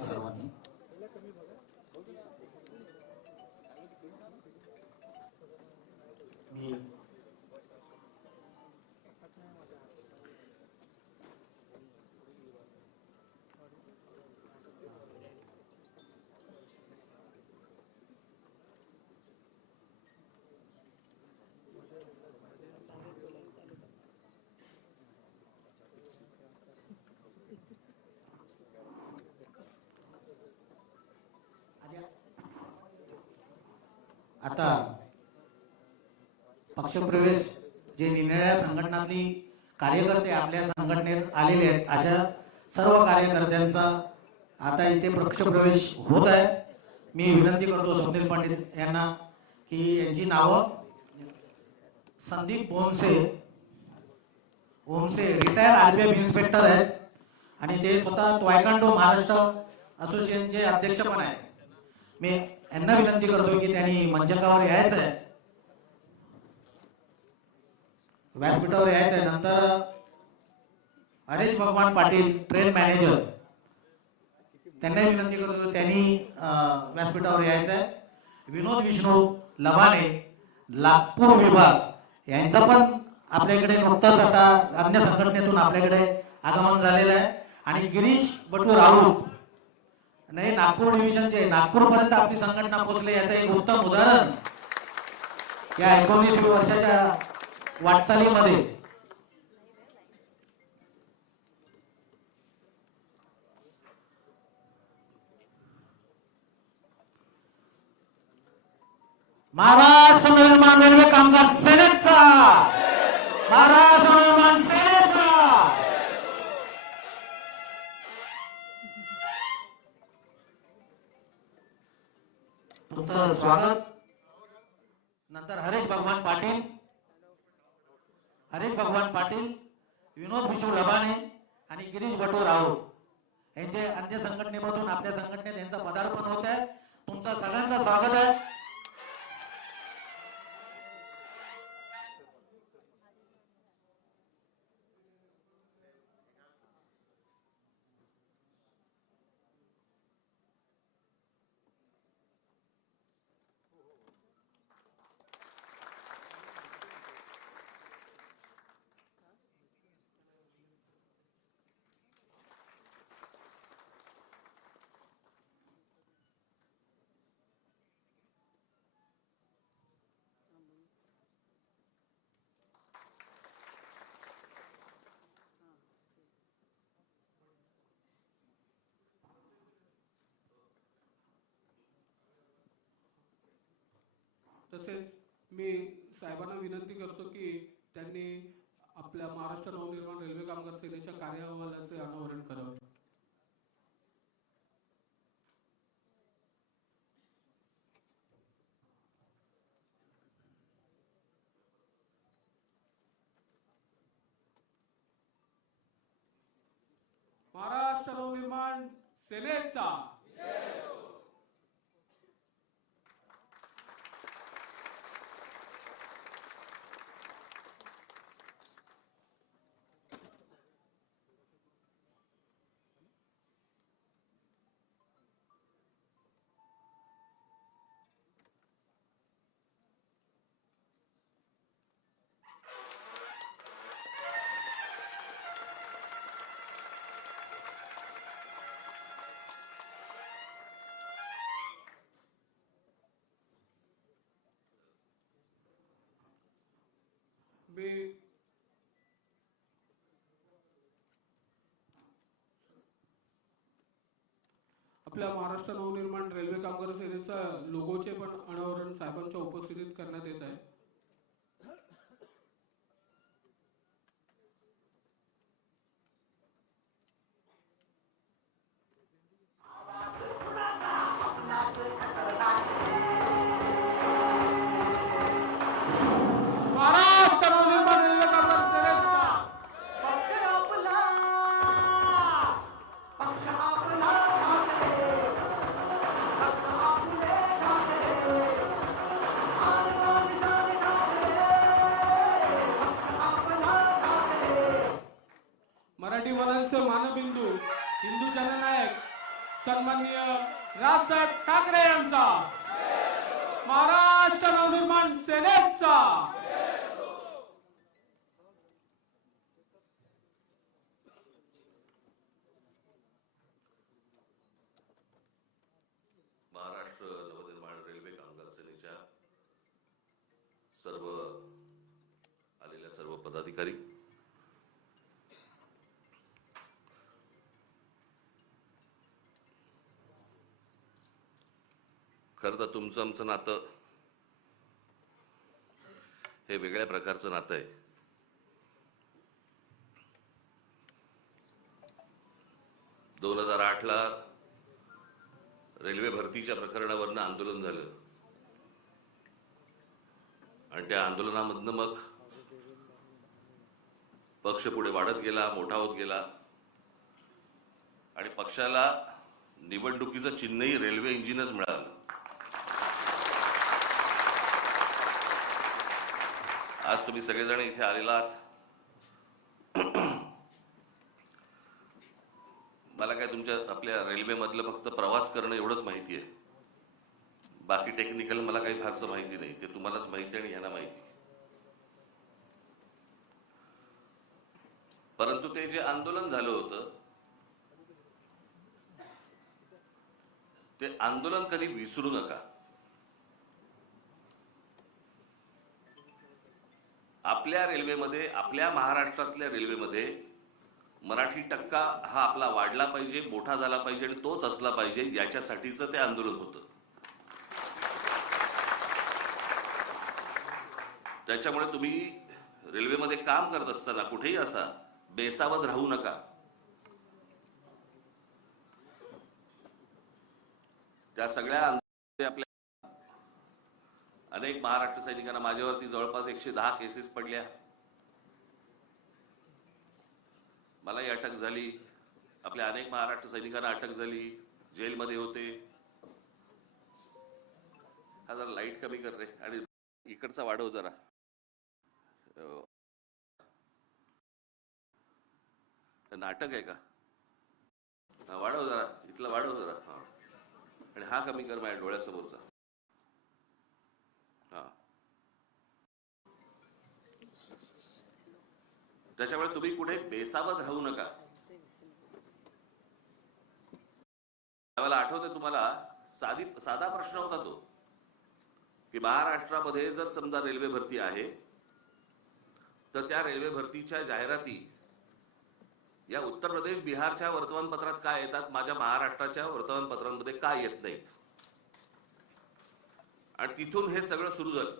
सर्वांनी. मी आता पक्षप्रवेश जे निरनिराळ्या संघटनातली कार्यकर्ते आपल्या संघटनेत आलेले आहेत अशा सर्व कार्यकर्त्यांचा आता इथे पक्षप्रवेश होत आहे. मी विनंती करतो स्वप्नील पंडित यांना की यांची नावं संदीप ओमसे रिटायर आरपीएफ इन्स्पेक्टर आहेत आणि ते स्वतः तायक्वांडो महाराष्ट्र असोसिएशनचे अध्यक्ष पण आहेत. मी यांना विनंती करतो की त्यांनी मंचकावर यायचं आहे, व्यासपीठावर यायचं आहे. नंतर हरीश भगवान पाटील ट्रेन मॅनेजर त्यांना विनंती करतो त्यांनी व्यासपीठावर यायचं आहे. विनोद विष्णू लबाने नागपूर विभाग यांचा पण आपल्याकडे नुकताच आता अन्य संघटनेतून आपल्याकडे आगमन झालेलं आहे. आणि गिरीश बटू राऊत नाही नागपूर डिव्हिजनचे नागपूर पर्यंत आपली संघटना पोहोचली याचं एक उत्तम उदाहरण या 19 वर्षाच्या वाटचालीमध्ये. महाराष्ट्र नवनिर्माण रेल्वे कामगार सेनेचा महाराष्ट्र नवनिर्माण सेनेचा तुमचं स्वागत. नंतर हरीश भगवान पाटील विनोद विष्णू लबाने आणि गिरीश बटू राऊत यांचे अन्य संघटनेमधून आपल्या संघटनेत यांचं पदार्पण होत आहे. तुमचं सगळ्यांचं स्वागत आहे. तसेच मी साहेबांना विनंती करतो की त्यांनी आपल्या महाराष्ट्र नवनिर्माण रेल्वे कामगार सेनेच्या कार्याहवालाचे अनावरण करावे. महाराष्ट्र नवनिर्माण सेनेचा मी आपल्या महाराष्ट्र नवनिर्माण रेल्वे कामगार सेनेचा लोगोचे पण अनावरण साहेबांच्या उपस्थितीत करण्यात येत आहे. सन्माननीय राजसाहेब ठाकरे यांचा, महाराष्ट्र नवनिर्माण सेनेचा, महाराष्ट्र नवनिर्माण रेल्वे कामगार सेनेच्या सर्व आलेल्या सर्व पदाधिकारी, खरं तर तुमचं आमचं नातं हे वेगळ्या प्रकारचं नातं आहे. दोन 2008 रेल्वे भरतीच्या प्रकरणावरनं आंदोलन झालं आणि त्या आंदोलनामधनं मग पक्ष पुढे वाढत गेला, मोठा होत गेला आणि पक्षाला निवडणुकीचं चिन्हही रेल्वे इंजिनच मिळालं. आज तुम्ही सगळेजण इथे आलेला आहात. मला काय तुमच्या आपल्या रेल्वेमधलं फक्त प्रवास करणं एवढंच माहिती आहे. बाकी टेक्निकल मला काही फारसं माहिती नाही. ते तुम्हालाच माहिती आणि ह्यांना माहिती. परंतु ते जे आंदोलन झालं होतं ते आंदोलन कधी विसरू नका. आपल्या रेल्वेमध्ये, आपल्या महाराष्ट्रातल्या रेल्वेमध्ये मराठी टक्का हा आपला वाढला पाहिजे, मोठा झाला पाहिजे आणि तोच असला पाहिजे, याच्यासाठीचं ते आंदोलन होतं. त्याच्यामुळे तुम्ही रेल्वेमध्ये काम करत असताना कुठेही असा बेसावध राहू नका. त्या सगळ्या आपल्या अनेक महाराष्ट्र सैनिकांना, माझ्यावरती जवळपास 110 केसेस पडल्या. मलाही अटक झाली. आपल्या अनेक महाराष्ट्र सैनिकांना अटक झाली, जेलमध्ये होते. हा जरा लाईट कमी कर रे आणि इकडचा वाढव जरा. नाटक आहे का? वाढव जरा, इथला वाढव जरा. हा, आणि हा कमी कर माझ्या डोळ्यासमोरचा. हा, त्याच्यामुळे तुम्ही कुठे बेसावध राहू नका. मला आठवतंय तुम्हाला, साधा प्रश्न होता तो की महाराष्ट्रामध्ये जर समजा रेल्वे भरती आहे तर त्या रेल्वे भरतीच्या जाहिराती या उत्तर प्रदेश, बिहारच्या वर्तमानपत्रात काय येतात, माझ्या महाराष्ट्राच्या वर्तमानपत्रांमध्ये काय येत नाहीत. आणि तिथून हे सगळं सुरू झालं.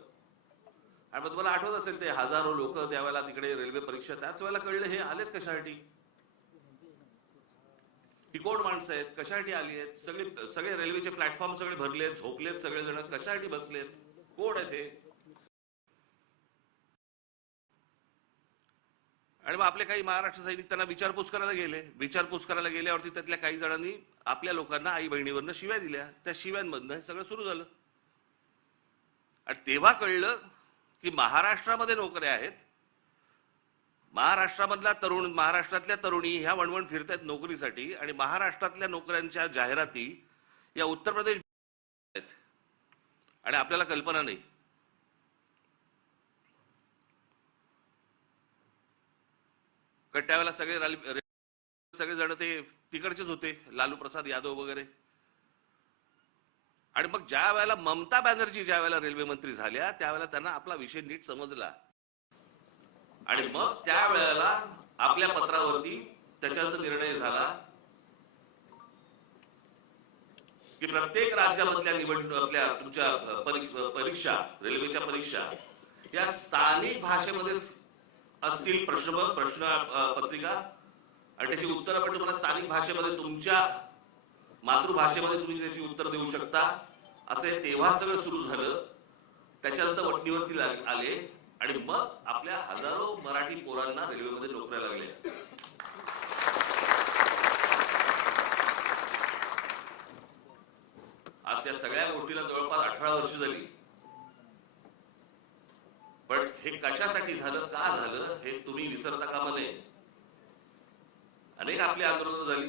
आणि मग तुम्हाला आठवत असेल ते हजारो लोक त्यावेळेला तिकडे रेल्वे परीक्षा, त्याच वेळेला कळलं हे आलेत कशासाठी, ही कोण माणसं आहेत, कशासाठी आली आहेत. सगळे रेल्वेचे प्लॅटफॉर्म सगळे भरलेत, झोपलेत सगळेजण, कशासाठी बसलेत, कोण आहेत हे. आणि मग आपले काही महाराष्ट्र सैनिक त्यांना विचारपूस करायला गेले. विचारपूस करायला गेल्यावरती त्यातल्या काही जणांनी आपल्या लोकांना आई बहिणीवरनं शिव्या दिल्या. त्या शिव्यांमधनं हे सगळं सुरू झालं. आणि तेव्हा कळलं की महाराष्ट्रामध्ये नोकऱ्या आहेत, महाराष्ट्रातल्या तरुणी ह्या वणवण फिरतायत नोकरीसाठी, आणि महाराष्ट्रातल्या नोकऱ्यांच्या जाहिराती या उत्तर प्रदेश आहेत आणि आपल्याला कल्पना नाही. कारण त्यावेळेला सगळे जण ते तिकडचेच होते, लालू प्रसाद यादव वगैरे. आणि मग ज्या वेळेला ममता बॅनर्जी ज्या वेळेला रेल्वे मंत्री झाल्या त्यावेळेला त्यांना आपला विषय नीट समजला आणि मग त्यावेळेला आपल्या पत्रावरती त्याच्यानंतर निर्णय झाला की प्रत्येक राज्यामधल्या आपल्या तुमच्या परीक्षा, रेल्वेच्या परीक्षा या स्थानिक भाषेमध्ये असतील. प्रश्न पत्रिका आणि त्याची उत्तरं पण तुम्हाला स्थानिक भाषेमध्ये, तुमच्या मातृभाषेमध्ये तुम्ही त्याची उत्तर देऊ शकता. असे तेव्हा सगळं सुरू झालं. त्याच्यानंतर वटणीवरती आले आणि मग आपल्या हजारो मराठी पोरांना रेल्वेमध्ये नोकऱ्या लागल्या. आज या सगळ्या गोष्टीला जवळपास 18 वर्ष झाली. पण हे कशासाठी झालं, का झालं, हे तुम्ही विसरता कामा नये. अनेक आपली आंदोलनं झाली.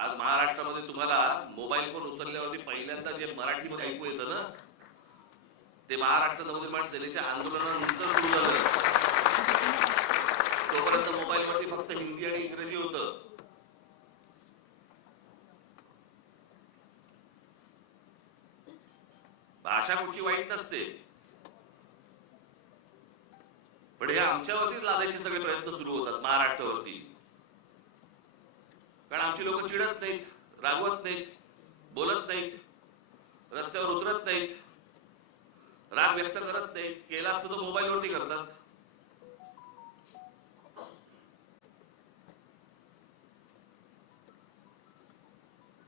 आज महाराष्ट्रामध्ये तुम्हाला मोबाईल फोन उचलल्यावरती पहिल्यांदा जे मराठीमध्ये ऐकू येतं ना, ते महाराष्ट्र नवनिर्माण सेनेच्या आंदोलनानंतर सुरू झालं. तोपर्यंत मोबाईलवरती फक्त हिंदी आणि इंग्रजी होतं. भाषा कुठची वाईट नसते, पण हे आमच्यावरतीच लादायचे सगळे प्रयत्न सुरू होतात महाराष्ट्रावरती. कारण आमची लोक चिडत नाहीत, रागवत नाहीत, बोलत नाहीत, रस्त्यावर उतरत नाहीत, राग व्यक्त करत नाहीत. केला असतं तर मोबाईलवरती करतात.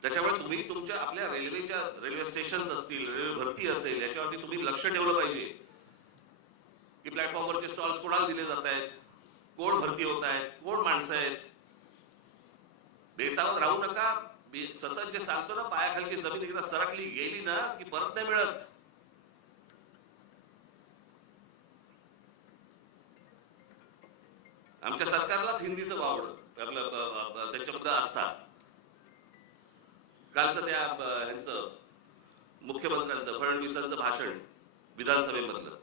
त्याच्यामुळे तुम्ही तुमच्या आपल्या रेल्वे स्टेशन असतील, रेल्वे भरती असेल, याच्यावरती तुम्ही लक्ष ठेवलं पाहिजे की प्लॅटफॉर्मवरचे स्टॉल्स कोणाला दिले जात आहेत, कोण भरती होत आहेत, कोण माणसं आहेत. बेसावध राहू नका. सतत जे सांगतो ना, पायाखालची जमीन एकदा सरकली गेली ना की परत नाही मिळत. आमच्या सरकारलाच हिंदीचं वावड आपलं त्यांच्याबद्दल असतात. कालचं त्या ह्यांचं मुख्यमंत्र्यांचं फडणवीसांचं भाषण विधानसभेमधलं,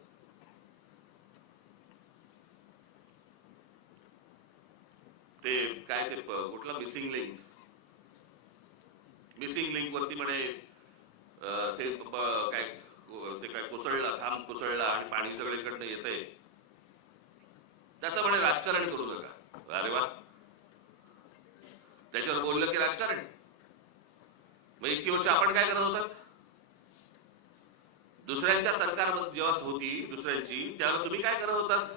ते काय ते कुठला मिसिंग लिंक वरती म्हणे ते काय कोसळला, खांब कोसळला आणि पाणी सगळीकडनं येतंय, त्याचं म्हणे राजकारण करू नका. अरे वा, त्याच्यावर बोललं की राजकारण. मग इतकी वर्ष आपण काय करत होतात? दुसऱ्यांच्या सरकार जेव्हा होती दुसऱ्यांची, त्यावेळेला तुम्ही काय करत होतात?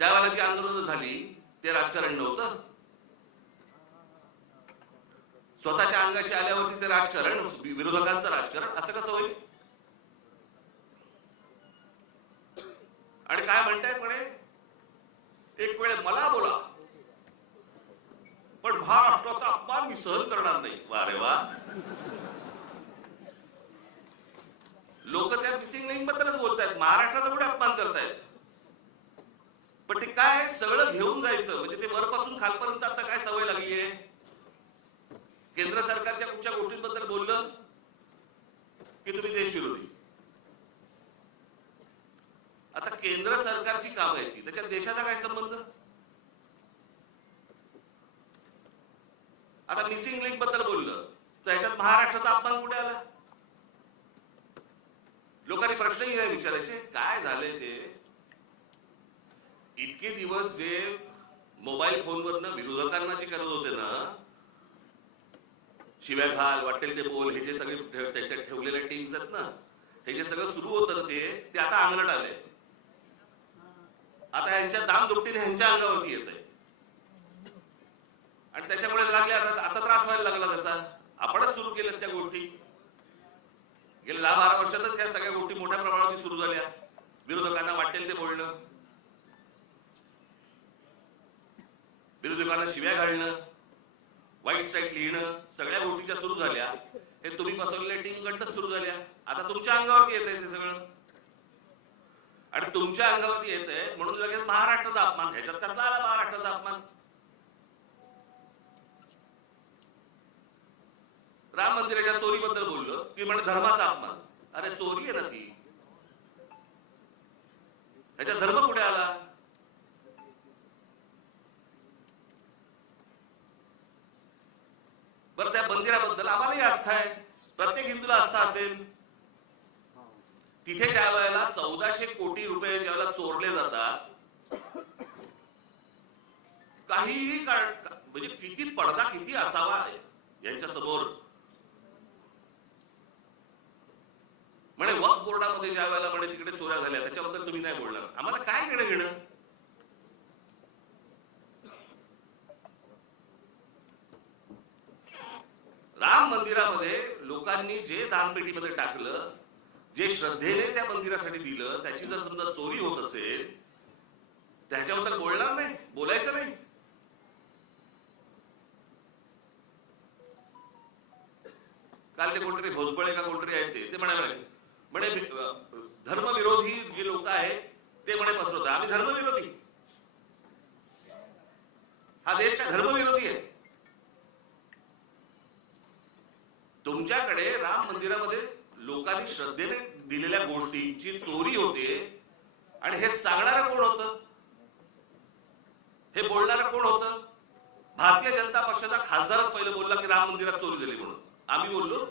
त्यावेळेला जी आंदोलन झाली ते राजकारण नव्हतं. स्वतःच्या अंगाशी आल्यावरती ते राजकारण, विरोधकांचं राजकारण, असं कसं होईल? आणि काय म्हणतायत म्हणे, एक वेळ मला बोला पण महाराष्ट्राचा अपमान मी सहन करणार नाही. वा रे वा, लोक त्या मिसिंग लिंक बद्दलच बोलतायत, महाराष्ट्राचा कुठे अपमान करतायत. पण ते काय सगळं घेऊन जायचं, म्हणजे ते वरपासून खालपर्यंत आता काय सवय लागली आहे. केंद्र सरकारच्या कुठच्या गोष्टींबद्दल बोललं की तुम्ही देश विरोधी. आता केंद्र सरकारची कामं आहेत ती, त्याच्यात देशाचा काय संबंध? आता मिसिंग लिंक बद्दल बोललं तर ह्याच्यात महाराष्ट्राचा अपमान कुठे आला? लोकांनी प्रश्नही नाही विचारायचे, काय झालंय ते. इतके दिवस जे मोबाईल फोनवरनं विरोधकांना जे करत होते ना, शिव्या घाल, वाटेल ते बोल, हे जे सगळे त्याच्यात ठेवलेल्या टीम्स आहेत ना, हे जे सगळं सुरू होतं ते आता अंगणात आलंय. आता ह्यांच्या दामदुपटीने ह्यांच्या अंगावरती येत आहे आणि त्याच्यामुळे लागले आता त्रास व्हायला लागला त्याचा. आपणच सुरू केल्या त्या गोष्टी. गेल्या 10-12 वर्षातच त्या सगळ्या गोष्टी मोठ्या प्रमाणात सुरू झाल्या. विरोधकांना वाटेल ते बोलणं, विरोधकांना शिव्या घालणं, वाईट साईट लिहिणं, सगळ्या गोष्टीच्या सुरू झाल्या. हे तुम्ही बसवलेल्या टीमकडनं सुरू झाल्या. आता तुमच्या अंगावरती येत आहे ते सगळं, आणि तुमच्या अंगावरती येत आहे म्हणून लगेच महाराष्ट्राचा अपमान. ह्याच्यात कसा आला महाराष्ट्राचा अपमान? राम मंदिराच्या चोरीबद्दल बोललो की म्हणजे धर्माचा अपमान. अरे चोरी आहे ना ती, ह्याच्यात धर्म कुठे आला? बरं, त्या मंदिराबद्दल आम्हालाही आस्था आहे, प्रत्येक हिंदूला आस्था असेल. तिथे ज्या वेळेला 1400 कोटी रुपये ज्यावेळेला चोरले जातात, काहीही म्हणजे किती पडदा किती असावा यांच्या समोर. म्हणे वक्फ बोर्डामध्ये ज्या वेळेला म्हणे तिकडे चोऱ्या झाल्या त्याच्याबद्दल तुम्ही नाही बोलणार. आम्हाला काय घेणं? राम मंदिरामध्ये लोकांनी जे दानपेटीमध्ये टाकलं, जे श्रद्धेने त्या मंदिरासाठी दिलं, त्याची जर समजा चोरी होत असेल त्याच्याबद्दल बोलणार नाही, बोलायचं नाही. काल ते कोणतरी भोसबळे का कोणतरी आहेत ते म्हणाले म्हणे धर्मविरोधी जे लोक आहेत ते म्हणे पसरवतात. आम्ही धर्मविरोधी? हा देश का धर्मविरोधी आहे? तुमच्याकडे राम मंदिरामध्ये लोकांनी श्रद्धेने दिलेल्या गोष्टींची चोरी होते आणि हे सांगणारं कोण होतं? हे बोलणारं कोण होतं? भारतीय जनता पक्षाचा खासदारच पहिलं बोलला की राम मंदिरात चोरी झाली म्हणून. आम्ही बोललो?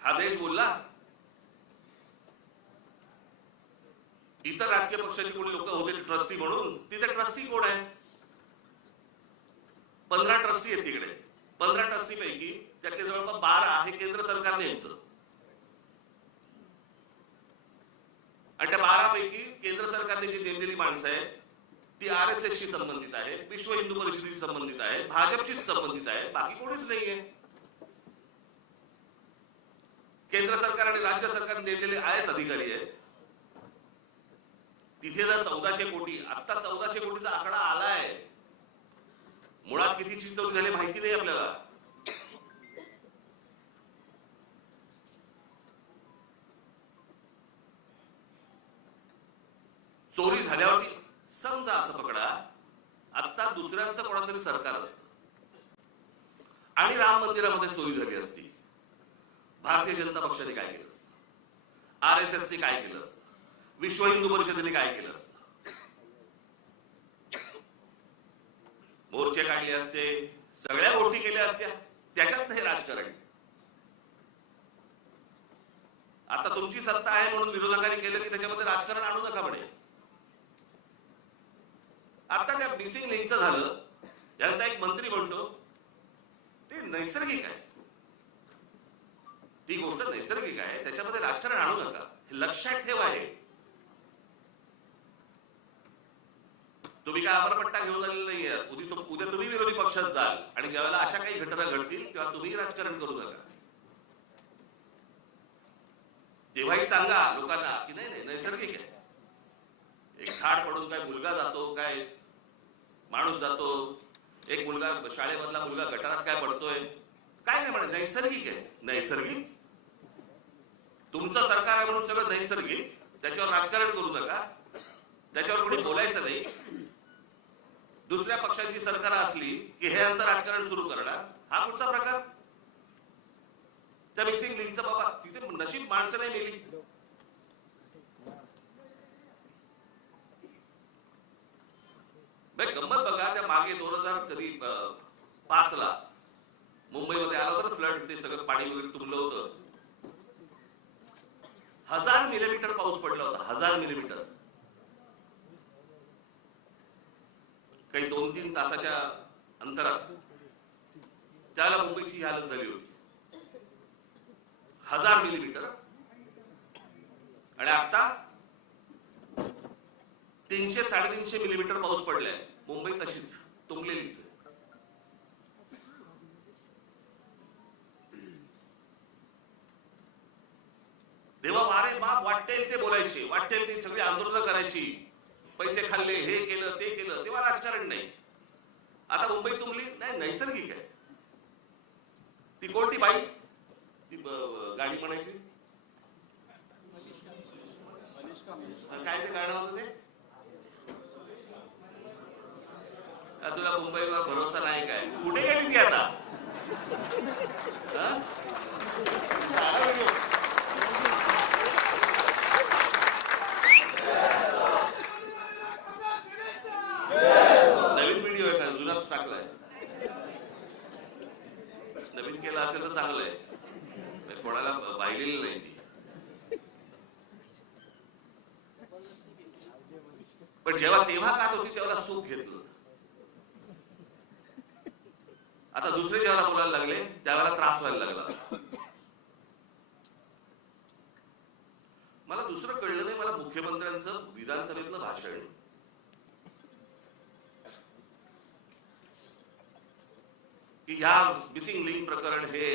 हा देश बोलला? इतर राजकीय पक्षाची कोणी लोक होते ट्रस्टी म्हणून, तिथे ट्रस्टी कोण आहे? 15 ट्रस्टी आहेत तिकडे. 15 ट्रस्टी पैकी त्यातले जवळपास 12 हे केंद्र सरकारने नेमतं आणि त्या 12 पैकी केंद्र सरकारने जी नेमलेली माणसं आहेत ती RSS शी संबंधित आहे, विश्व हिंदू परिषदेशी संबंधित आहे, भाजपशी संबंधित आहे, बाकी कोणीच नाहीये. केंद्र सरकार आणि राज्य सरकारने नेमलेले IAS अधिकारी आहेत. तिथे जर 1400 कोटी, आता 1400 कोटीचा आकडा आलाय, मुळात किती चिंतवणी झाली माहिती नाही आपल्याला. चोरी झाल्यावरती समजा असं पकडा आता दुसऱ्यांचं कोणातरी सरकार असतं आणि राम मंदिरामध्ये चोरी झाली असती, भारतीय जनता पक्षाने काय केलं असतं? RSS ने काय केलं असतं? विश्व हिंदू परिषदेने काय केलं असतं? मोर्चे काढले असते, सगळ्या गोष्टी केल्या असत्या. त्याच्यात हे राजकारण. आता तुमची सत्ता आहे म्हणून विरोधकांनी केलं की त्याच्यामध्ये राजकारण आणू नका म्हणे. आता त्या मिसिंग लिंकचं झालं, यांचा एक मंत्री म्हणतो ते नैसर्गिक आहे, ती गोष्ट नैसर्गिक आहे, त्याच्यामध्ये राजकारण आणू नका. हे लक्षात ठेवा. हे तुम्ही काय अमरपट्टा घेऊन आलेला नाहीये. उद्या तुम्ही विरोधी पक्षात जाल आणि ज्यावेळेला अशा काही घटना घडतील तेव्हा तुम्ही राजकारण करू नका. तेव्हाही सांगा लोकांना की नाही नाही नैसर्गिक आहे. एक झाड पडून काय मुलगा जातो, काय माणूस जातो, एक मुलगा शाळेमधला मुलगा गटारात काय पडतोय, काय नाही म्हणे नैसर्गिक आहे. नैसर्गिक तुमचं सरकार आहे म्हणून सगळं नैसर्गिक, त्याच्यावर राजकारण करू नका, त्याच्यावर कोणी बोलायचं नाही. दुसऱ्या पक्षांची सरकार असली की हे यांचं राजकारण सुरू करणार, हा कुठचा प्रकार? त्या मिक्सिंग लिंकचं बाबा तिथे नशीब माणसं नाही मिली. गंमत बघा, त्या मागे 2005 ला मुंबईमध्ये आलं होतं फ्लड, ते सगळं पाणी वगैरे तुंबलं होतं. 1000 मिलीमीटर पाऊस पडला होता. 1000 मिलीमीटर. काही 2-3 तासाच्या अंतरात त्याला मुंबईची ही हालत झाली होती. 1000 मिलीमीटर. आणि आता 300-350 मिलीमीटर पाऊस पडलाय. मुंबई तशीच तुंबलेलीच. तेव्हा वारे बाप वाटेल ते बोलायचे, वाटेल ते सगळी आंदोलनं करायची, पैसे खाल्ले, हे केलं ते केलं, तेव्हा राजकारण नाही. आता मुंबई तुंबली नाही, नैसर्गिक आहे. ती कोणती बाई ती गाडी म्हणायची, काय ते गाणं होतं ते? तुला मुंबईवर भरोसा नाही काय? कुठे गेली ती आता? नवीन व्हिडिओ आहे का? जुनाच टाकलाय. नवीन केला असेल तर चांगलंय, कोणाला पाहिलेली नाही ती. पण जेव्हा तेव्हा काय होती तेव्हा सुख घेतलं. आता दुसरे जेव्हा बोलायला लागले त्यावेळेला त्रास व्हायला लागला. मला दुसरं कळलं नाही. मला मुख्यमंत्र्यांचं विधानसभेतलं भाषण की ह्या मिसिंग लिंक प्रकरण हे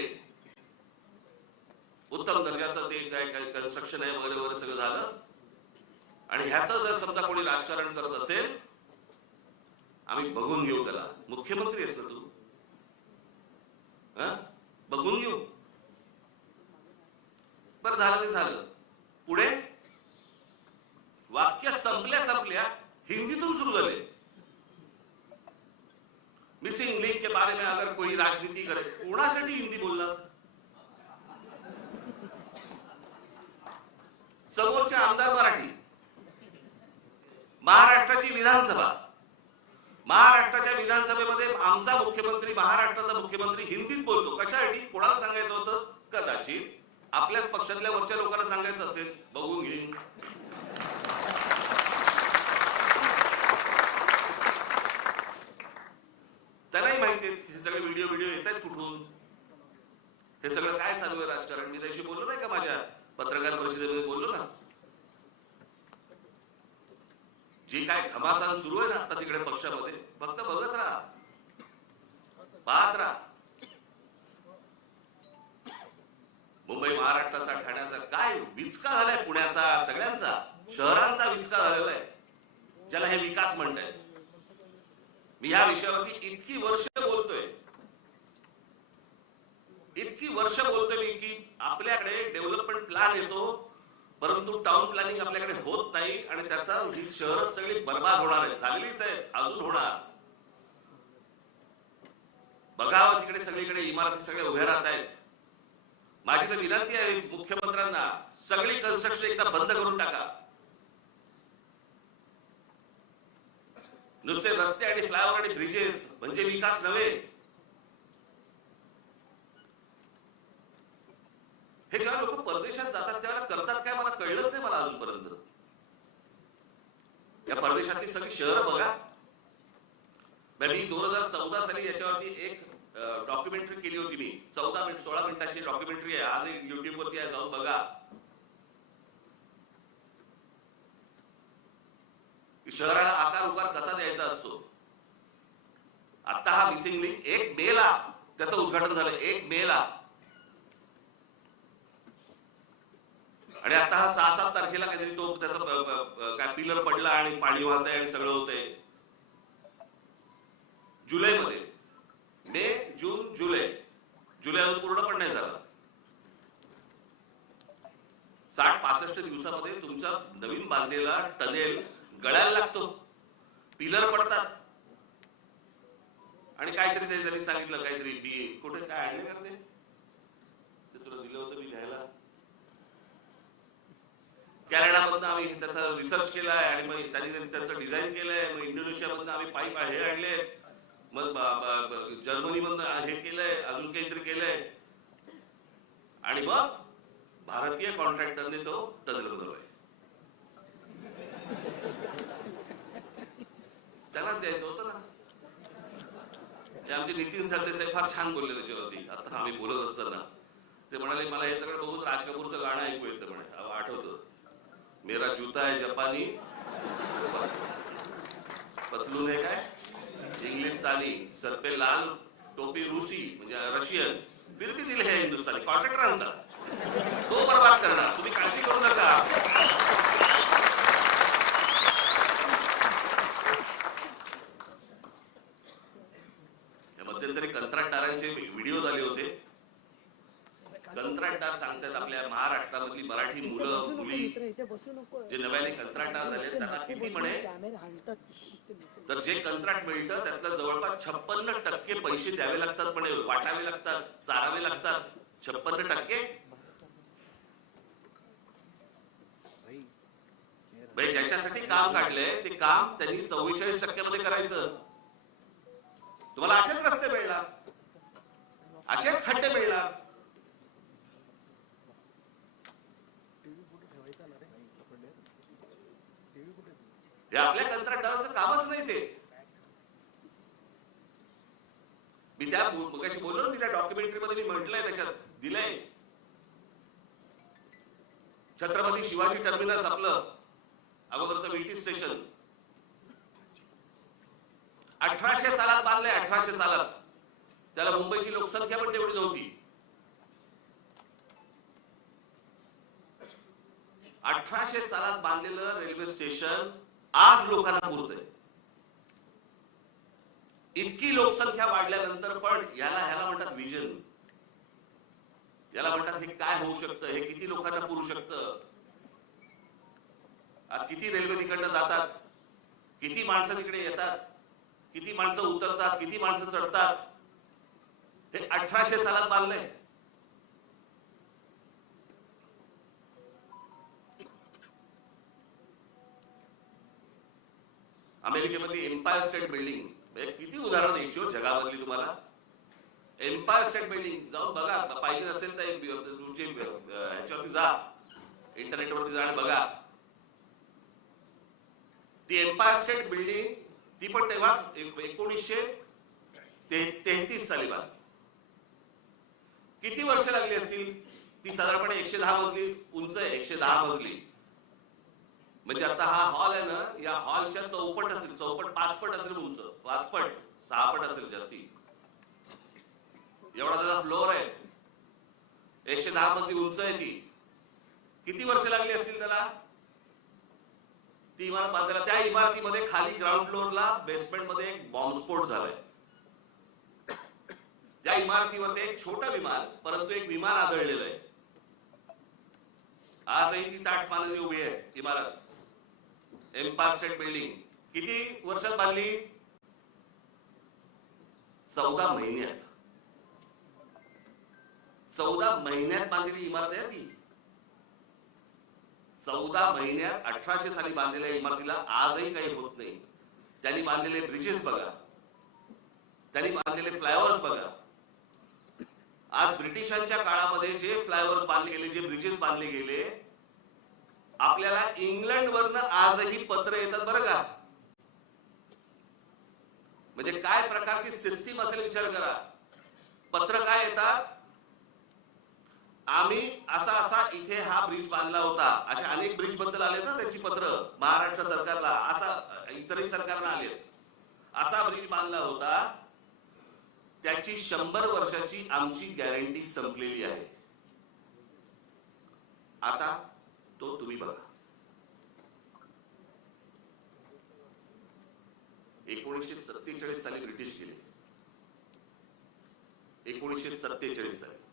उत्तम दर्जाचं ते काय काय कन्स्ट्रक्शन आहे वगैरे वगैरे सगळं झालं आणि ह्याचं जर समजा कोणी राजकारण करत असेल आम्ही बघून घेऊ. त्याला मुख्यमंत्री असतो तू, बघून घेऊ. बरं झालं ते झालं. पुढे वाक्य संपल्या संपल्या हिंदीतून सुरू झाले. बारे में अगर कोई राजनीति करे, कोणासाठी हिंदी बोललात? समोरचे आमदार मराठी, महाराष्ट्राची विधानसभा, महाराष्ट्राच्या विधानसभेमध्ये आमचा मुख्यमंत्री, महाराष्ट्राचा मुख्यमंत्री हिंदीत बोलतो. कशासाठी? कोणाला सांगायचं होतं? कदाचित आपल्याच पक्षातल्या वरच्या लोकांना सांगायचं असेल, बघून घेईन. त्यालाही माहिती आहे हे सगळे व्हिडिओ येत आहेत कुठून, हे सगळं काय चालू आहे राजकारण. मी त्याशी बोललो नाही का, माझ्या पत्रकार परिषदेमध्ये बोललो ना. जी काय घमासान सुरू आहे ना आता तिकडे पक्षामध्ये, फक्त बघत राहा, पाहत राहा. मुंबई महाराष्ट्राचा, ठाण्याचा काय विचका झालाय, पुण्याचा, सगळ्यांचा शहरांचा विचका झालेला आहे, ज्याला हे विकास म्हणतायत. मी ह्या विषयावरती इतकी वर्ष बोलतोय मी की आपल्याकडे डेव्हलपमेंट प्लॅन येतो, परंतु टाउन प्लॅनिंग आपल्याकडे होत नाही आणि त्याचा ही शहर सगळी बर्बाद होणार आहे, झालेलीच आहे, अजून होणार. बघावं तिकडे सगळीकडे इमारती सगळे उभ्या राहत आहेत. माझी तर विनंती आहे मुख्यमंत्र्यांना, सगळी कन्स्ट्रक्शन एकदा बंद करून टाका. नुसते रस्ते आणि फ्लायओव्हर आणि ब्रिजेस म्हणजे विकास नव्हे. हे जेव्हा लोक परदेशात जातात तेव्हा करतात काय मला कळलंच नाही मला अजूनपर्यंत. या परदेशातली सगळी शहरं बघा. मी 2014 साली याच्यावरती एक डॉक्युमेंटरी केली होती. मी 16 मिनिटाची डॉक्युमेंटरी आहे, आज युट्यूब वरती आहे, जाऊन बघा. शहराला आकार उकार कसा द्यायचा असतो. आता हा मिसिंग लिंक 1 मेला त्याचं उद्घाटन झालं, 1 मेला. आणि आता हा 6-7 तारखेला काहीतरी तो त्याचा काय पिलर पडला आणि पाणी वाहतंय आणि सगळं होतंय. जुलैमध्ये, मे, जून, जुलै अजून पूर्ण पण नाही झाला. 60-65 दिवसामध्ये तुमचा नवीन बांधलेला टनेल गळायला लागतो, पिलर पडतात. आणि काहीतरी त्यांनी सांगितलं, काहीतरी कुठे काय आणले करते ते तुला दिलं होतं मी घ्यायला. कॅनडामधनं आम्ही त्याचा रिसर्च केलाय आणि मग त्यांनी त्याचं डिझाईन केलंय. मग इंडोनेशियामधनं आम्ही पाईप हे आणले, मग जर्मनीमधनं हे केलंय, अजून काहीतरी केलंय. आणि मग भारतीय कॉन्ट्रॅक्टरने तो टनेल बनवलाय. त्यालाच द्यायचं होतं ना. आमचे नितीन सरदेसाई फार छान बोलले त्याच्यावरती. आता आम्ही बोलत असताना ते म्हणाले, मला हे सगळं बघून राज कपूरचं गाणं ऐकू येतं म्हणे. आठवतं, मेरा जूता है जपानी, पतलून है काय इंग्लिशसानी, सर पे लाल टोपी रूसी म्हणजे रशियन, फिर भी दिल है हिंदुस्तानी. कॉन्ट्रॅक्टरांचा तो बर्बाद करणार, तुम्ही काळजी करू नका. मध्यंतरी कंत्राटदारांचे व्हिडिओ झाले होते. कंत्राटदार सांगतात आपल्या महाराष्ट्रामधली मराठी मुलं मुली जे नव्याने कंत्राटदार झाले त्यांना किती म्हणे, तर जे कंत्राट मिळतं त्यातलं जवळपास 56% पैसे द्यावे लागतात म्हणे, वाटावे लागतात, चारावे लागतात. 56%. ज्याच्यासाठी काम काढलंय ते काम त्यांनी 44% मध्ये करायचं. तुम्हाला असेच रस्ते मिळणार, असेच खड्डे मिळणार. हे आपल्या कंत्राटदाराचं कामच नाही ते. मी त्या मगाशी बोललो, मी त्या डॉक्युमेंटरी मध्ये मी म्हटलंय, त्याच्यात दिलंय. छत्रपती शिवाजी टर्मिनस आपलं अगोदरचं विटी स्टेशन 1800 सालात बांधलंय. 1800 सालात. त्याला मुंबईची लोकसंख्या पण तेवढी नव्हती. 1800 सालात बांधलेलं रेल्वे स्टेशन आज लोकांना पुरतंय. इतकी लोकसंख्या वाढल्यानंतर पण ह्याला म्हणतात विजन. याला म्हणतात हे काय होऊ शकतं, हे किती लोकांना पुरू शकतं. आज किती रेल्वे तिकडनं जातात, किती माणसं तिकडे येतात, किती माणसं उतरतात, किती माणसं चढतात. हे 1800 सालात बांधलंय. अमेरिकेमधली एम्पायर स्टेट बिल्डिंग, किती उदाहरण द्यायची जगामधली तुम्हाला. एम्पायर स्टेट बिल्डिंग जाऊन बघा, पाहिजे असेल तर तुमची ह्याच्यावरती जा, इंटरनेटवरती जा आणि बघा. ती एम्पायर स्टेट बिल्डिंग ती पण तेव्हा 1933 साली बांधली. किती वर्ष लागली असतील. ती साधारणपणे 110 मजली उंच आहे, 110 मजली. म्हणजे आता हा हॉल आहे ना, या हॉलच्या चौपट असेल, चौपट 5 पट असेल उंच, 5 पट 6 पट असेल जास्ती. एवढा त्याचा फ्लोअर आहे, 110 मजली उंच आहे ती. किती वर्ष लागली असतील त्याला ती इमारत बांधायला. त्या इमारतीमध्ये खाली ग्राउंड फ्लोअरला बेसमेंट मध्ये एक बॉम्बस्फोट झालाय. त्या इमारतीवर एक छोटं विमान, परंतु एक विमान आदळलेलं आहे. आजही ती ताठ मानली उभी आहे इमारत. एम्पायर स्टेट बिल्डिंग किती वर्षात बांधली. 14 महिन्यात. 14 महिन्यात बांधलेली इमारत आहे ती. 14 महिन्यात 1800 साली बांधलेल्या इमारतीला आजही काही होत नाही. त्यांनी बांधलेले ब्रिजेस बघा, त्यांनी बांधलेले फ्लायओव्हर्स बघा. आज ब्रिटिशांच्या काळामध्ये जे फ्लायओव्हर्स बांधले गेले, जे ब्रिजेस बांधले गेले, आपल्याला इंग्लंड वरनं आजही पत्र येतात बरं का. म्हणजे काय प्रकारची सिस्टीम असेल विचार करा. पत्र काय येतात, आम्ही असा असा इथे हा ब्रिज बांधला होता. अशा अनेक ब्रिज बद्दल आले ना त्यांची पत्र महाराष्ट्र सरकारला, असा इतरही सरकारला आले. असा ब्रिज बांधला होता, त्याची 100 वर्षाची आमची गॅरंटी संपलेली आहे. आता तो तुम्ही बघा. 1947 साली ब्रिटिश गेले. 1947 साली,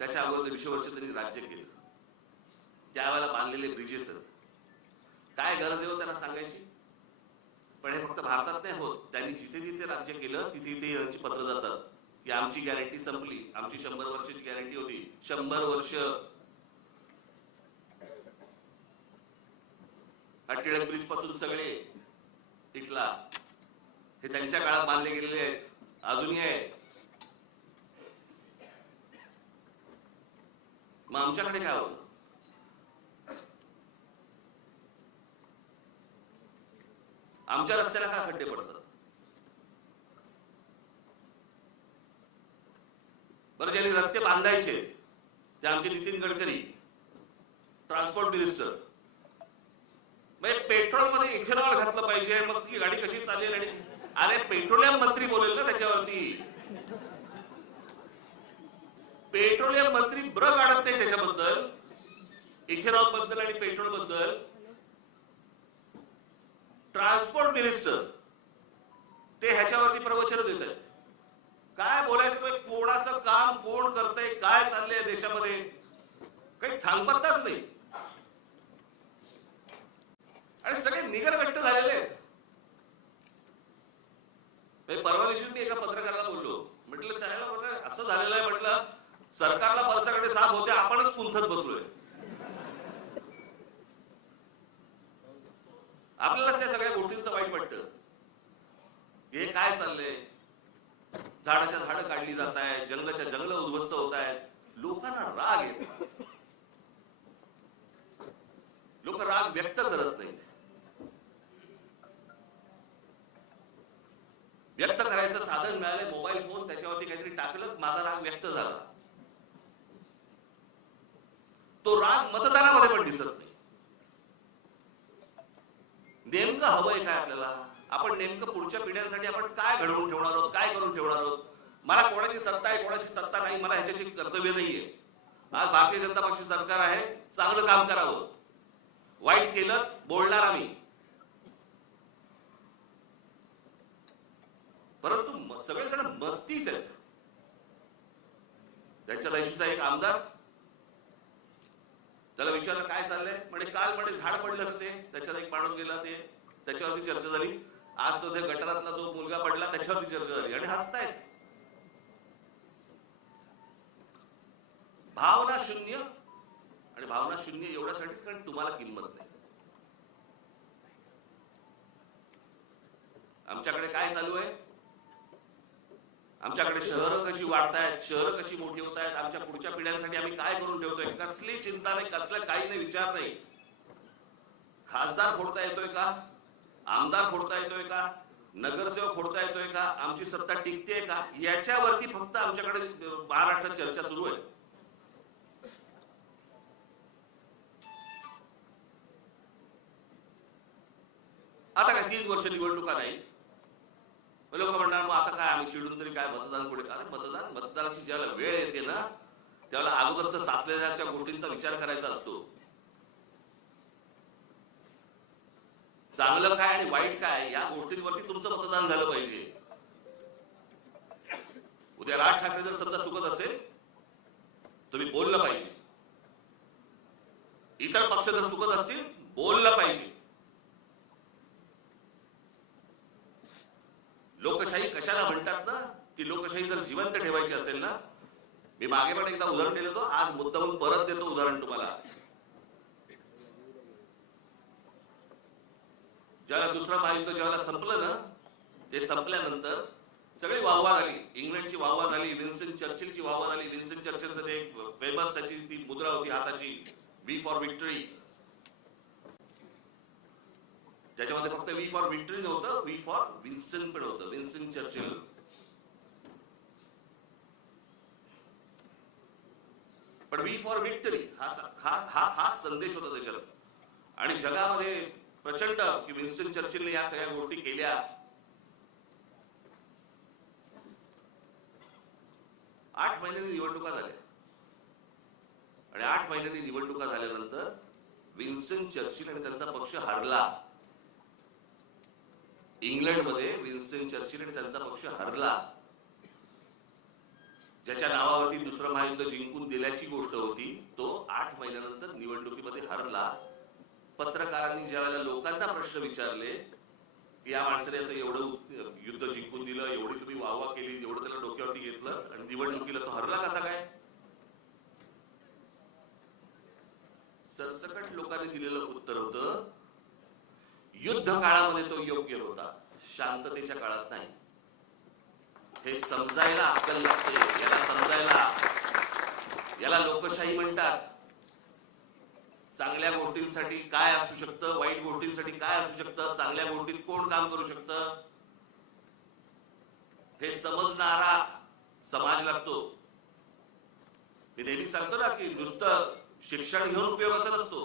त्याच्या अगोदर 200 वर्ष त्यांनी राज्य केलं. त्यावेळेला बांधलेले ब्रिजेस काय गरज आहे त्यांना सांगायची. पण हे फक्त भारतात नाही होत. त्यांनी जिथे जिथे राज्य केलं तिथे तिथे यांची पत्र जातात की आमची गॅरंटी संपली, आमची 100 वर्षाची गॅरंटी होती. 100 वर्ष. टिळक ब्रिज पासून सगळे इथला हे त्यांच्या काळात बांधले गेलेले आहेत, अजूनही आहे. मग आमच्याकडे काय होतं. आमच्या रस्त्याला का खड्डे पडतात. बरं, ज्यांनी रस्ते बांधायचे ते आमचे नितीन गडकरी, ट्रान्सपोर्ट मिनिस्टर. म्हणजे पेट्रोल मध्ये इथेनॉल घातलं पाहिजे, मग ती गाडी कशी चालेल. आणि अरे पेट्रोलियम मंत्री बोलेल ना त्याच्यावरती. पेट्रोलियम मंत्री ब्र काढत नाही त्याच्याबद्दल, इथेनॉल बद्दल आणि पेट्रोल बद्दल. ट्रान्सपोर्ट मिनिस्टर ते ह्याच्यावरती प्रवचन देत आहेत. काय बोलायचं, कोणाचं काम कोण करतंय, काय चाललंय देशामध्ये, काही थांगपत्ताच नाही. आणि सगळे निगरगट्ट झालेले आहेत. परवा दिवशी मी एका पत्रकाराला बोललो, म्हटलं साहेब असं झालेलं आहे, म्हटलं सरकारला परसाकडे साफ होते, आपणच कुंथत बसलोय. आपल्यालाच त्या सगळ्या गोष्टींचं वाईट वाटतं. हे काय चाललंय. झाडाच्या झाडं काढली जात आहेत, जंगलाच्या जंगल उद्ध्वस्त होत आहेत. लोकांना राग येतो, लोक राग व्यक्त करत नाहीत. व्यक्त करायचं साधन मिळालंय मोबाईल फोन, त्याच्यावरती काहीतरी टाकलं, माझा राग व्यक्त झाला. तो राग मतदानामध्ये पण दिसत नाही. नेमकं हवंय काय आपल्याला. आपण नेमकं पुढच्या पिढ्यांसाठी आपण काय घडवून ठेवणार आहोत, काय करून ठेवणार आहोत. मला कोणाची सत्ता आहे कोणाची सत्ता नाही, मला ह्याच्याशी कर्तव्य नाहीये. आज भारतीय जनता पक्ष सरकार आहे, चांगलं काम करावं. वाईट केलं बोलणार आम्ही, परंतु सगळेजण मस्तीच आहेत. त्यांच्या देशाचा एक आमदार, त्याला विचारलं काय चाललंय, म्हणजे काल म्हणजे झाड पडलं ते, त्याच्यात एक माणूस गेला, ते त्याच्यावरती चर्चा झाली. आज तो त्या गटारातला जो मुलगा पडला त्याच्यावरती चर्चा झाली आणि हसतायत. भावना शून्य, आणि भावना शून्य एवढ्यासाठीच कारण तुम्हाला किंमत नाही. आमच्याकडे काय चालू आहे? आमच्याकडे शहरं कशी वाढतायत, शहरं कशी मोठी होत आहेत, आमच्या पुढच्या पिढ्यांसाठी आम्ही काय करून ठेवतोय, कसली चिंता नाही, कसलं काही नाही, विचार नाही. खासदार फोडता येतोय का, आमदार फोडता येतोय का, नगरसेवक फोडता येतोय का, आमची सत्ता टिकते का, याच्यावरती फक्त आमच्याकडे महाराष्ट्रात चर्चा सुरू आहे. आता काय 3 वर्ष निवडणुका नाही, लोक म्हणणार मग आता काय आम्ही चिडून तरी काय मतदान पुढे. अरे मतदानाची ज्यावेळेला वेळ येते ना, त्यावेळेला अगोदरच साचलेल्या गोष्टींचा विचार करायचा असतो. चांगलं काय आणि वाईट काय या गोष्टींवरती तुमचं मतदान झालं पाहिजे. उद्या राज ठाकरे जर सत्ता चुकत असेल तुम्ही बोललं पाहिजे, इतर पक्ष जर चुकत असतील बोललं पाहिजे. लोकशाही कशाला म्हणतात ना, ती लोकशाही जर जिवंत ठेवायची असेल ना, मी मागे पण एकदा उदाहरण दिलं होतं, आज मुद्दामून परत देतो उदाहरण तुम्हाला. ज्याला दुसरं महायुद्ध ज्याला संपलं ना, ते संपल्यानंतर सगळी वाहवा झाली. इंग्लंडची वाहवा झाली, विन्स्टन चर्चिलची वाहवा झाली. विन्स्टन चर्चिलचं ते फेमस त्याची ती मुद्रा होती हाताची, वी फॉर विक्टरी, ज्याच्यामध्ये फक्त वी फॉर विक्टरी नव्हतं, वी फॉर विन्स्टन पण होतं, विन्स्टन चर्चिल. पण वी फॉर विक्टरी हा संदेश होता त्याच्यात. आणि जगामध्ये प्रचंड की विन्स्टन चर्चिलने या सगळ्या गोष्टी केल्या. आठ महिन्यांनी निवडणुका झाल्या, आणि 8 महिन्यांनी निवडणुका झाल्यानंतर विन्स्टन चर्चिल आणि त्यांचा पक्ष हरला. इंग्लंडमध्ये विन्स्टन चर्चिल आणि त्यांचा पक्ष हरला. ज्याच्या नावावरती दुसरं महायुद्ध जिंकून दिल्याची गोष्ट होती, तो 8 महिन्यानंतर निवडणुकीमध्ये हरला. पत्रकारांनी ज्यावेळेला लोकांना प्रश्न विचारले की या माणसाने असं एवढं युद्ध जिंकून दिलं, एवढी तुम्ही वाहवा केली, एवढं त्याला डोक्यावरती घेतलं, आणि निवडणुकीला तो हरला कसा काय? सरसकट लोकांनी दिलेलं उत्तर होतं, युद्ध काळामध्ये तो योग्य होता, शांततेच्या काळात नाही. हे समजायला अक्कल लागते. याला समजायला, याला लोकशाही म्हणतात. चांगल्या गोष्टींसाठी काय असू शकतं, वाईट गोष्टींसाठी काय असू शकतं, चांगल्या गोष्टीत कोण काम करू शकतं, हे समजणारा समाज लागतो. मी नेहमी सांगतो ना की नुसतं शिक्षण घेऊन उपयोगाचा नसतो,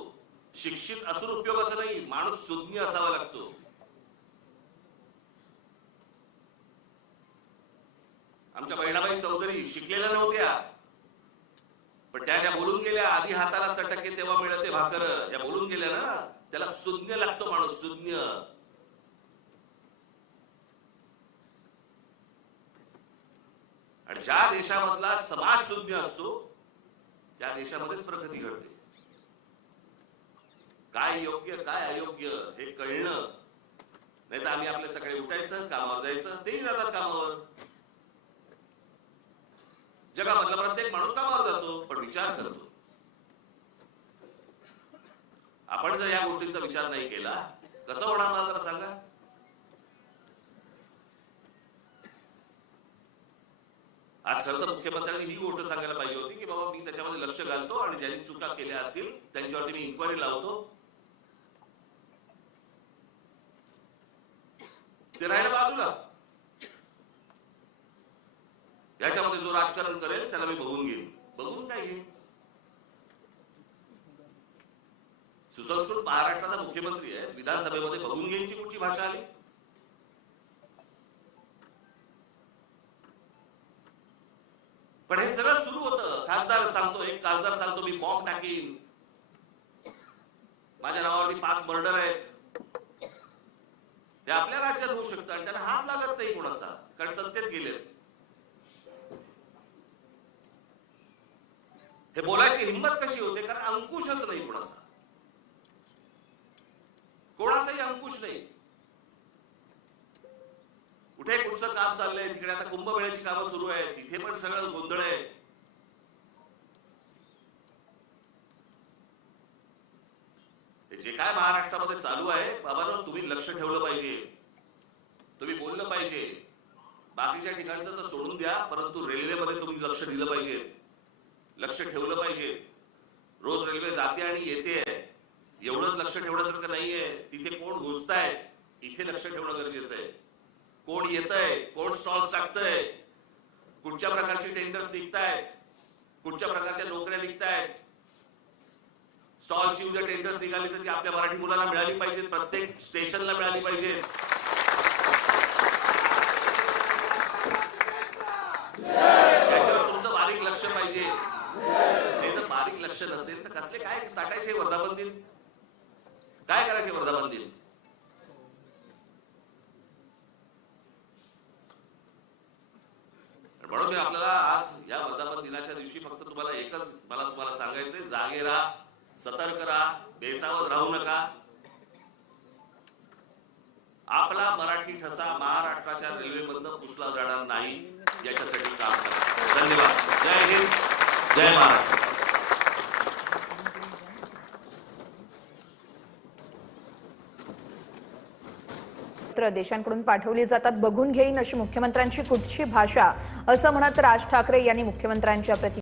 शिक्षित असून उपयोगाचा नाही, माणूस सुज्ञ असावा लागतो. आमच्या बहिणाबाई चौधरी शिकलेल्या नव्हत्या, पण त्या ज्या बोलून गेल्या, आधी हाताला चटके तेव्हा मिळते भाकर, या बोलून गेल्या ना, त्याला सुज्ञ लागतो माणूस, सुज्ञ. आणि ज्या देशामधला समाज सुज्ञ असतो त्या देशामध्येच प्रगती घडते. काय योग्य काय अयोग्य हे कळणं, नाही तर आम्ही आपले सगळे उठायचं, कामावर जायचं, तेही जातात कामावर. जगामधला प्रत्येक माणूस कामावर जातो, पण विचार करतो. आपण जर या गोष्टींचा विचार नाही केला, कसं होणार मला जरा सांगा. आज खरं तर मुख्यमंत्र्यांनी ही गोष्ट सांगायला पाहिजे होती की बाबा मी त्याच्यामध्ये लक्ष घालतो, आणि ज्यांनी चुका केल्या असतील त्यांच्यावरती मी इन्क्वायरी लावतो. ते राहिलं बाजूला. याच्यामध्ये जो राजकारण करेल त्याला मी बघून घेईन. बघून काय घेईन? सुसंस्कृत महाराष्ट्राचा मुख्यमंत्री आहे, विधानसभेमध्ये बघून घेईनची कुठची भाषा आली? पण हे सगळं सुरू होतं. खासदार सांगतो, एक खासदार सांगतो मी बॉम्ब टाकीन, माझ्या नावावरती 5 मर्डर आहेत. हे आपल्या राज्यात होऊ शकतं आणि त्यांना हात लागत नाही कोणाचा, कारण सत्तेत गेलेत. हे बोलायची हिंमत कशी होते? कारण अंकुशच नाही कोणाचा, कोणाचाही अंकुश नाही. कुठे कुठचं काम चाललंय, तिकडे आता कुंभमेळ्याची कामं सुरू आहेत, तिथे पण सगळं गोंधळ आहे. महाराष्ट्रामध्ये चालू आहे, बाबांनो तुम्ही लक्ष ठेवलं पाहिजे, तुम्ही बोललं पाहिजे. बाकीच्या ठिकाणचं तर सोडून द्या, परंतु रेल्वेमध्ये तुम्ही लक्ष दिलं पाहिजे, लक्ष ठेवलं पाहिजे. रोज रेल्वे जाते आणि येते, एवढंच लक्ष ठेवण्यासारखं नाहीये. तिथे कोण घुसताय इथे लक्ष ठेवणं गरजेचं आहे. कोण येतंय, कोण स्टॉल्स टाकतंय, कुठच्या प्रकारचे टेंडर्स निघतायत, कुठच्या प्रकारच्या नोकऱ्या निघतायत. स्टॉलची उद्या टेंडर्स निघाली तर ती आपल्या मराठी मुलांना मिळाली पाहिजेत, प्रत्येक स्टेशनला मिळाली पाहिजे. त्याच्यावर तुमचं बारीक लक्ष पाहिजे. हे जर बारीक लक्ष नसेल तर कसले काय साठायचे वर्धापन दिन, काय करायचे वर्धापन दिन. म्हणून मी आपल्याला आज या वर्धापन दिनाच्या दिवशी फक्त तुम्हाला एकच मला तुम्हाला सांगायचंय, जागे राहा, सतर्क राहा, बेसावध राहू नका. आपला मराठी ठसा महाराष्ट्राच्या रेल्वेमधनं पुसला जाणार नाही याच्यासाठी काम करा. धन्यवाद. जय हिंद, जय महाराष्ट्र. देशांकडून पाठवली जातात, बघून घेईन अशी मुख्यमंत्र्यांची कुठची भाषा, असं म्हणत राज ठाकरे यांनी मुख्यमंत्र्यांच्या प्रति